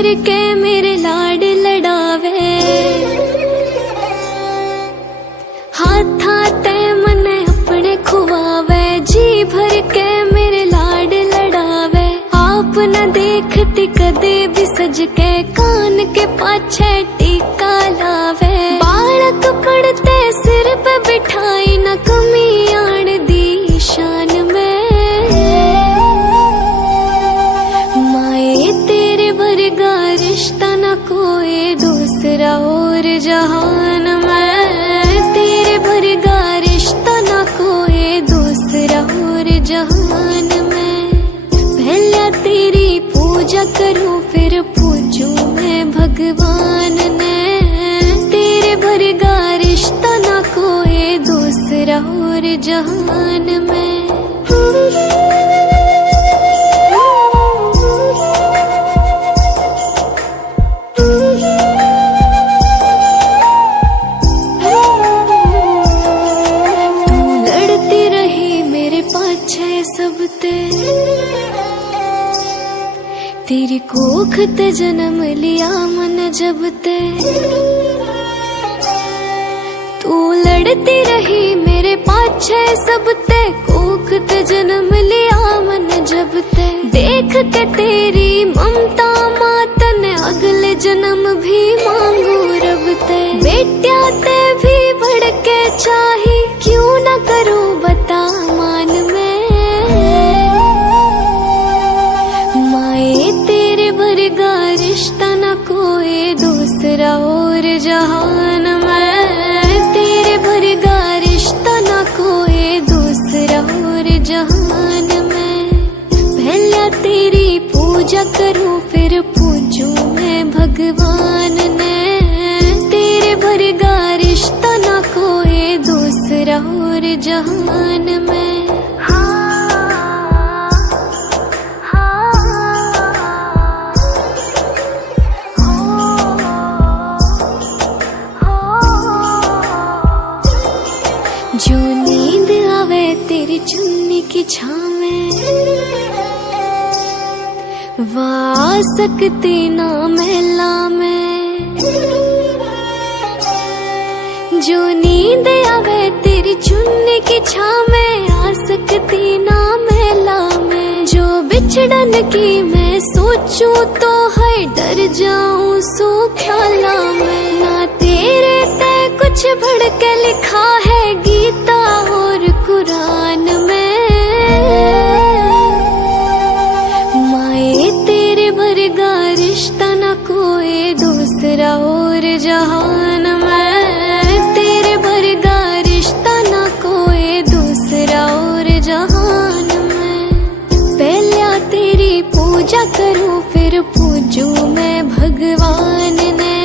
भर के मेरे लाड लड़ावे, हाथ हाथे मने अपने खुआवे। जी भर के मेरे लाड लड़ावे, आप न देखती कदे भी सज के कान के पाछे टीका लावे। बालक पड़ते सिर पे बिठाई न कमी आन दी शान में। माए तेरे वर्गा रिश्ता न कोई दूसरा और जहान में। तेरे वर्गा रिश्ता न कोई दूसरा और जहान में। पहले तेरी पूजा करूं फिर पूजूं मैं भगवान ने। तेरे वर्गा रिश्ता न कोई दूसरा और जहान में। तेरी कोख ते जन्म लिया मन जब ते, तू लड़ती रही मेरे पाछे सब ते। कोख ते जन्म लिया मन जब ते, देख के तेरी ममता मात ने अगले जन्म भी मांगू रब ते। बेटिया ते भी बढ़ के चाही क्यों न करूं बता मान में। वर्गा रिश्ता न कोई दूसरा और जहान में। तेरे वर्गा रिश्ता न कोई दूसरा और जहान में। पहले तेरी पूजा करूं फिर पूजूं मैं भगवान ने। तेरे वर्गा रिश्ता न कोई दूसरा और जहान में। जो नींद आवे तेरी चुन्नी की छाँव में, आ सकती ना महिला में। जो नींद आवे तेरी चुन्नी की छाँव में, आ सकती ना महिला में। जो बिछड़न की मैं सोचूं तो है डर जाऊं सो ख्याला में। ना तेरे ते कुछ बढ़ के लिखा है गीता और कुरान में। माए तेरे वर्गा रिश्ता न कोई दूसरा और जहान में। तेरे वर्गा रिश्ता न कोई दूसरा और जहान में। पहले तेरी पूजा करूं फिर पूजूं मैं भगवान ने।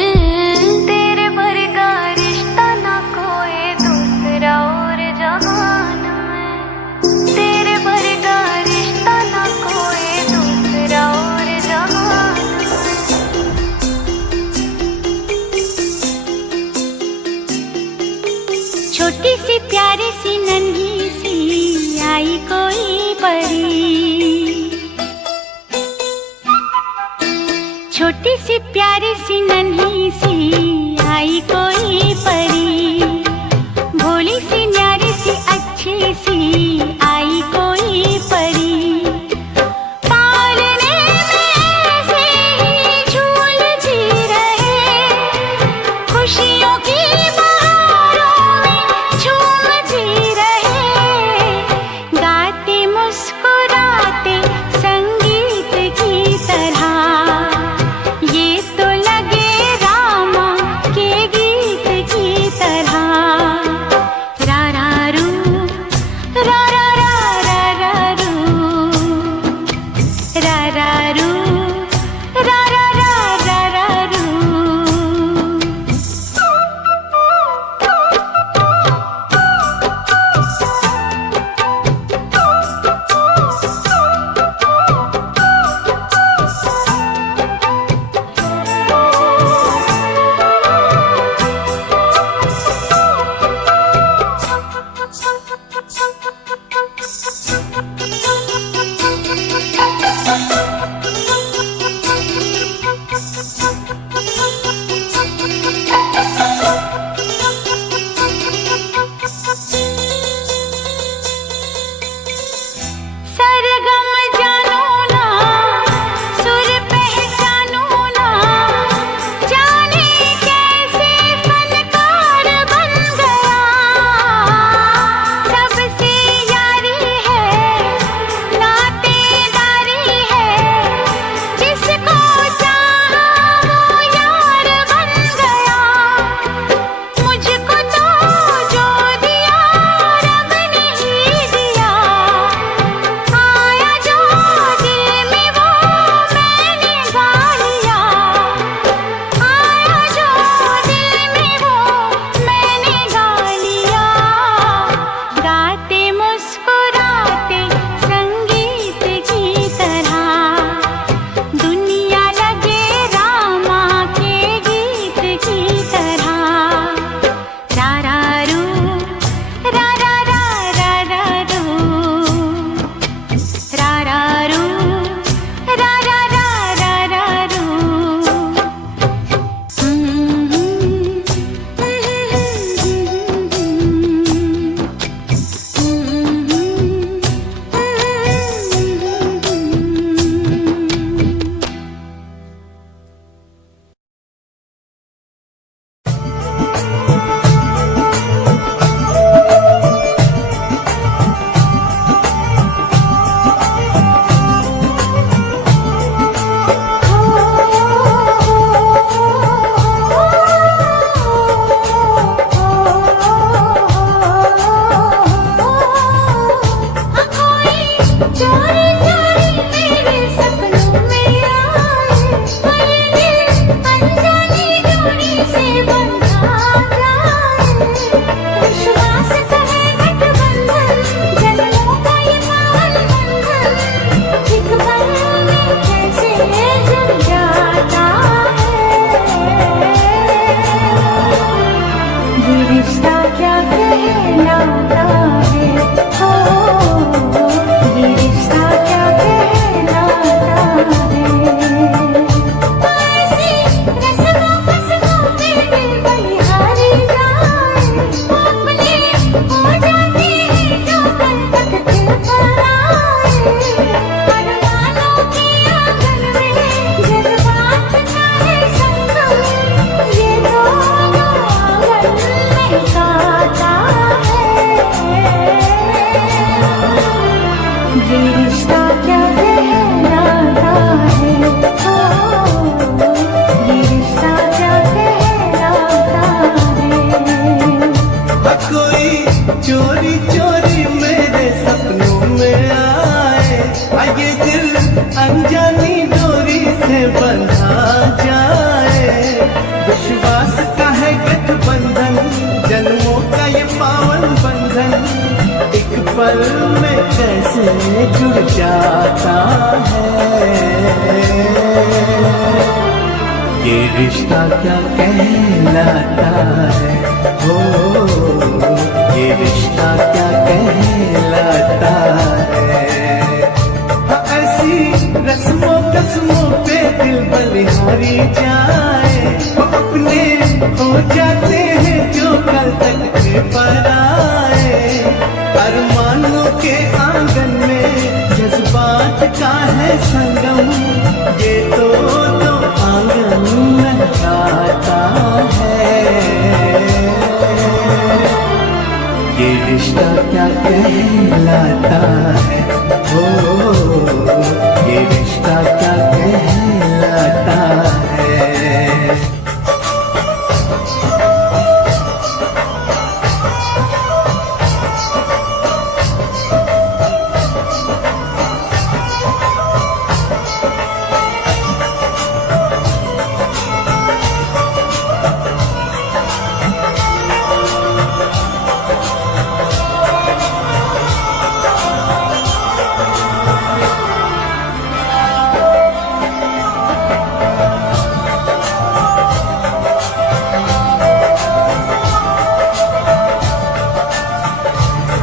छोटी सी प्यारी सी नन्ही सी आई कोई परी। छोटी सी प्यारी सी नन्ही सी आई कोई परी। भोली सी न्यारी सी अच्छी सी आई कोई परी। पालने में ऐसे ही झूलती रहे, खुशियों की ये रिश्ता क्या कहलाता है, हो ये रिश्ता क्या कहलाता है। ऐसी रस्मों कसमों पे दिल बलिहारी जाए, वो अपने हो जाते हैं जो कल तक दिल पर आए। अरमानों के आंगन में जज्बात का है संगम, ये दोनों आंगन में गाता है। ये रिश्ता क्या कहलाता है, हो ये रिश्ता क्या कहलाता है। कोई चोरी चोरी मेरे सपनों में आए, ये दिल अनजानी डोरी से बंधा जाए। विश्वास का है गठबंधन, जन्मों का ये पावन बंधन, एक पल में कैसे जुड़ जाता है। ये रिश्ता क्या कहलाता है, हो ये रिश्ता क्या कहलाता है। हाँ, ऐसी रस्मों कसमों पे दिल बलिहारी जाए, वो अपने हो जाते हैं जो कल तक के पर आए। अरमानों के आंगन में जज्बात का है संगम, ये तो आंगन में गाता है। ये रिश्ता क्या कहलाता है, हो ये रिश्ता क्या कहलाता है।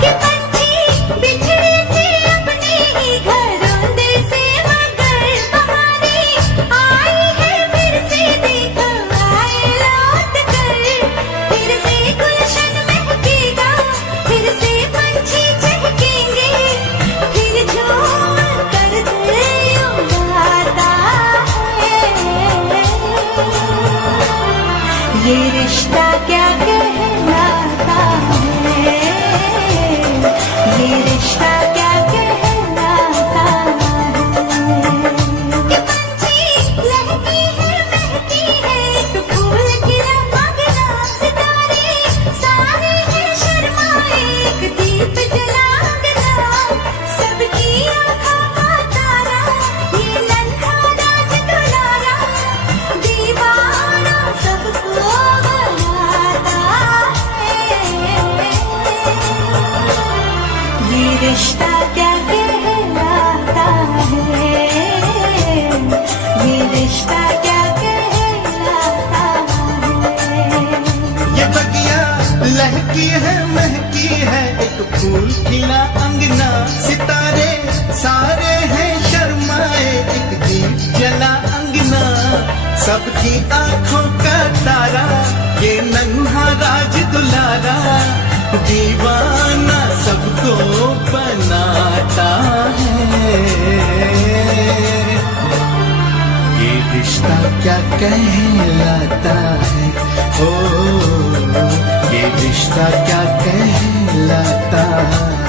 कि पंछी बिछड़े थे अपने ही घरों से, मगर बहारी आई है फिर से, देखो आए लौट कर। फिर से गुलशन महकेगा, फिर से पंछी चहकेंगे, फिर झूम कर दिल यूं गाता है। ये रिश्ता क्या कहलाता है, ये रिश्ता क्या कहलाता है। कि पंछी लहकी है महकी है, एक फूल खिला मगना, सितारे सारे हैं शर्माए, एक दीप जला अंगना। सबकी आँखों का तारा, ये नन्हा राज दुलारा, दीवाना सबको बनाता है। ये रिश्ता क्या कहलाता है, ये रिश्ता क्या कहलाता है। ये बगिया लहकी है महकी है, एक फूल खिला अंगना, सितारे सारे हैं शर्माए, एक दीप जला अंगना। सबकी आंखों का तारा, ये नन्हा राज दुलारा, दीवाना सबको बनाता है। ये रिश्ता क्या कहलाता है, हो ये रिश्ता क्या कहलाता है।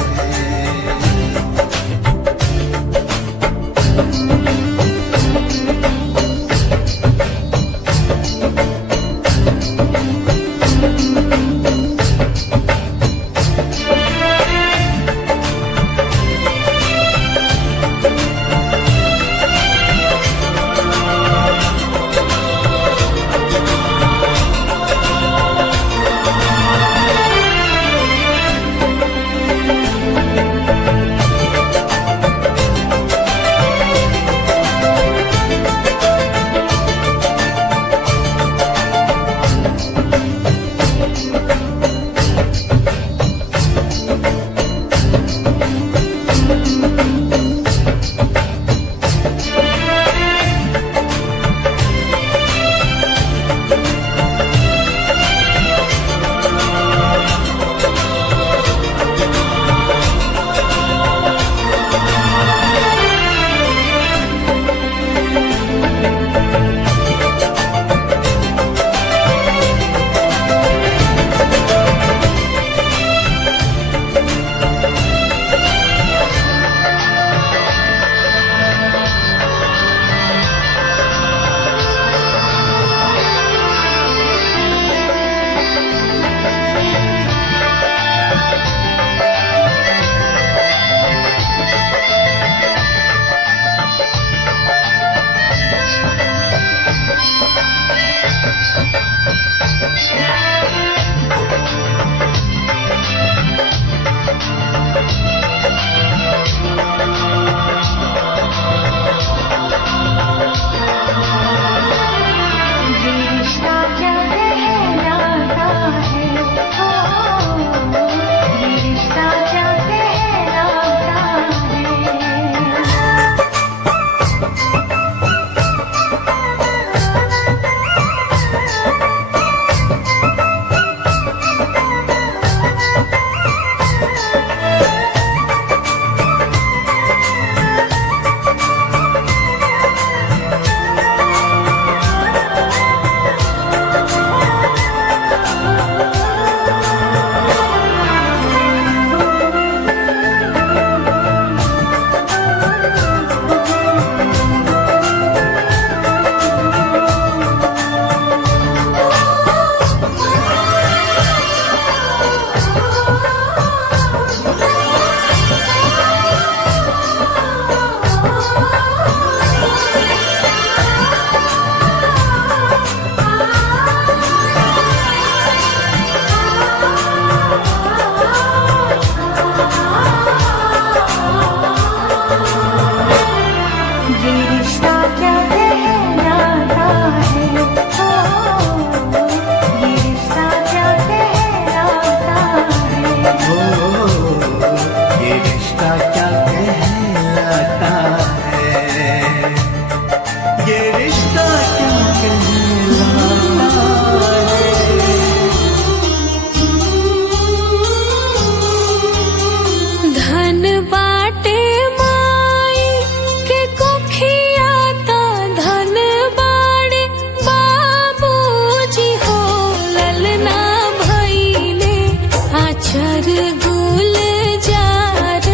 गुलजार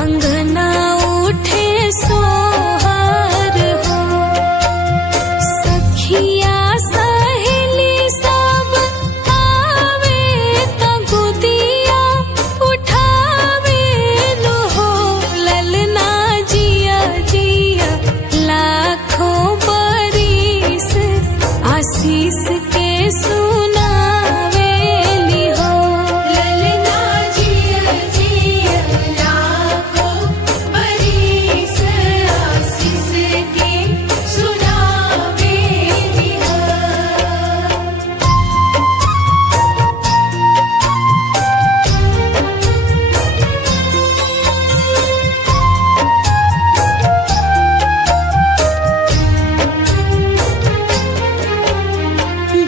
अंगना उठे सोहार हो। सखिया सहेली सब आवे त गोदिया उठावे लो हो। ललना जिया जिया लाखों बरिस आशीष के सुनावेली हो। ललना जिया जिया लाखों बरिस आशीष के सुनावेली हो।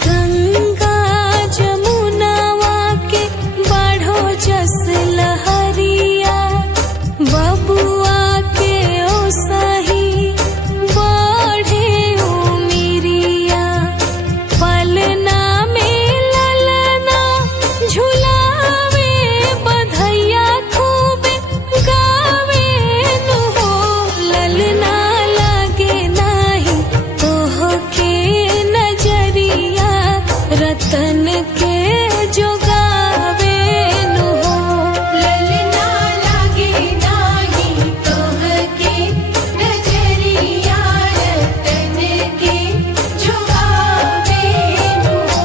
गंगा जमुनावा के बाढ़ो जस लहरिया बबुआ के ओ सही बढ़े उमिरिया। पलना में ललना झुलावे बधैया खूबे गावे नु हो। ललना लागे नाही तोह के नजरिया रतन के जोगावे नु हो। ललना लागे नाही तोह के नजरिया रतन के जोगावे नु हो।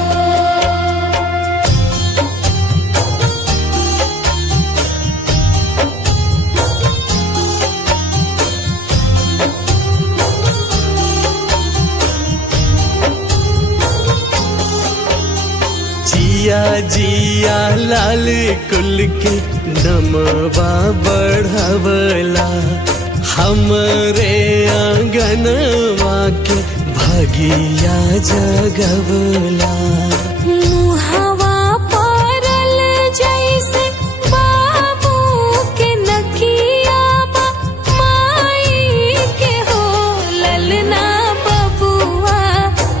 जिया जिया लाल कुल के नमवा बढ़वला हमरे आंगनवा के भगिया जगवला। मुहवा परल जैसे बाबू के नकिया बा माई के हो। ललना बबुआ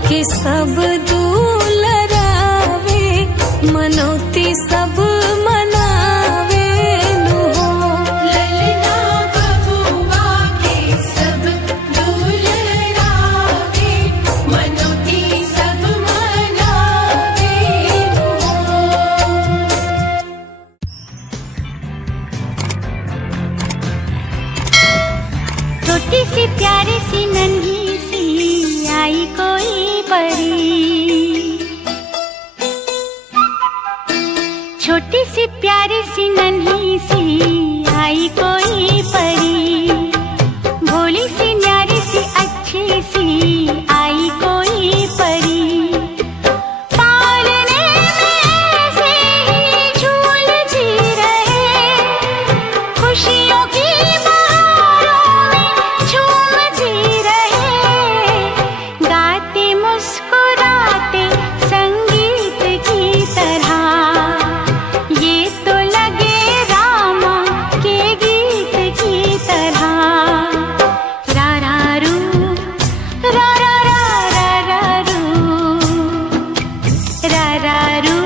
के सब दुलरावे मनौती सब मनावे नु हो। ललना बबुआ के सब दुलरावे मनौती सब मनावे नु हो। छोटी सी प्यारी सी नन्ही सी आई कोई परी। छोटी सी प्यारी सी नन्ही सी आई कोई परी। भोली सी न्यारी सी अच्छी सी आई कोई परी। पालने में ऐसे ही झूलती रहे खुशियों की बहारों में झूमती रहे। गाते मुस्कुराते संगीत की तरह ये तो लगे रामा के गीत की तरह। रा रा रू रा रा रा रा रा रू रा रा रू